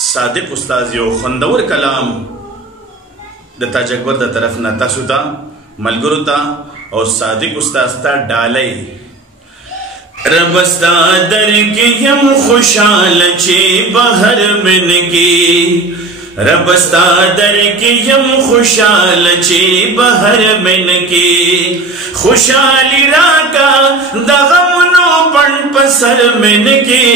صادق استاد یو خوندور کلام د تاج اکبر د طرف نه تاسو ته ملګرو ته او صادق استاد ته ډالۍ رب استا در کې یم خوشحال چې بهر من کې رب استا در کې یم خوشحال چې بهر من کې خوشحالي راکا د غمونو پڼ په سر من کې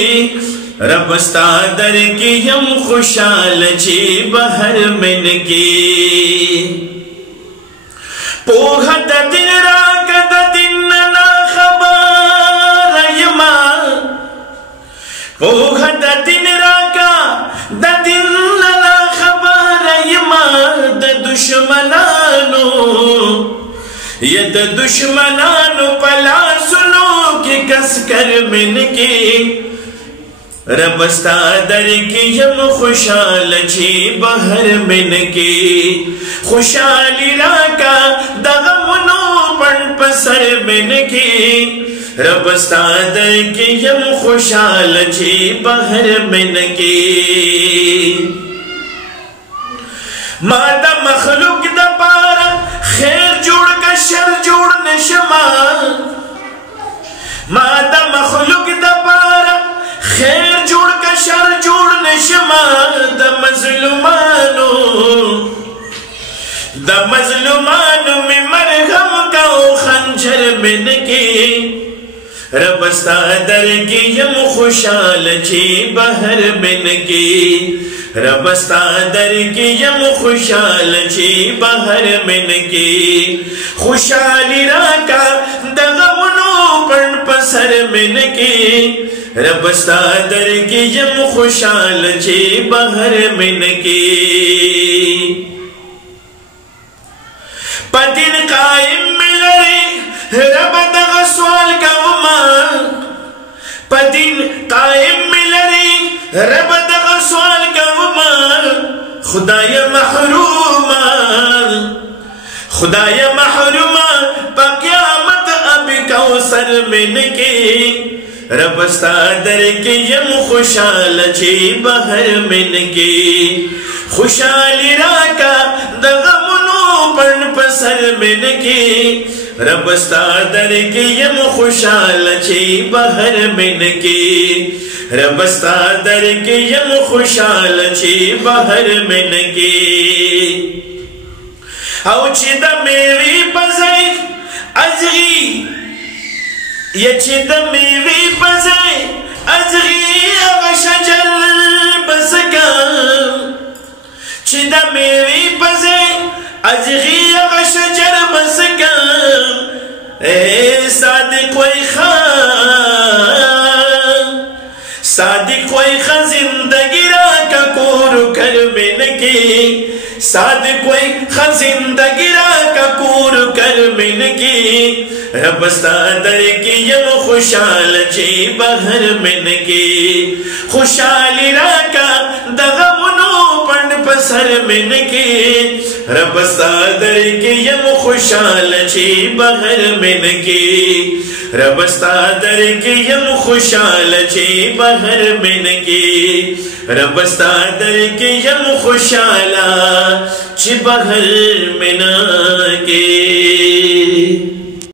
رب استا در کې یم خوشحال چې بهر من کې پوهه د دین راکا د دین نه خبر یما پوهه د دین راکا د دین نه خبر یما د دشمنانو یا د دشمنانو پلاسونو کې کس کر من کې رب استا در کې یم خوشحال چې بهر من کې خوشحالي راکا د غمونو پڼ په سر من کې رب استا در کې یم خوشحال چې بهر من کې ما د مخلوق د پاره خیر جوړ کا شر جوړ نشما ما د مخلوق د پاره خیر جوړ کا شر جوړ نشما د مظلومانو می مرهم کا او خنجر من کې رب استا در کې یم خوشحال چې بهر من کې رب استا در کې یم خوشحال چې بهر من کې خوشحالي راکا د غمونو پڼ په سر من کې رب استا در کې یم خوشحال چې بهر من کې پدین قائم ملري رب دغه سوال کوما پدین قائم ملري رب دغه سوال کوما خدای محروما په قیامت اب کوثر من کې رب استا در کې یم خوشحال چې بهر من کې خوشحالي راکا د غمونو پڼ په سر من کې رب استا در کې یم خوشحال چې بهر من کې رب استا در کې یم خوشحال چې بهر من کې او چې د میوې په ځای ازغي یا چې د میوې په ځای ازغي هغه شجر بسکه چې د میوې په ځای ازغي هغه شجر بسکه صادق وای خان زندگی را کا کور کر من کی صادق وای خان زندگی را کا کور کر من کی رب استا در کې یم خوشحال چې بهر من کې خوشحالي راکا د غمونو پڼ په سر من کې رب استا در کې یم خوشحال چې بهر من کې رب استا در کې یم خوشحال چې بهر من کې رب استا در کې یم خوشحال چې بهر من کې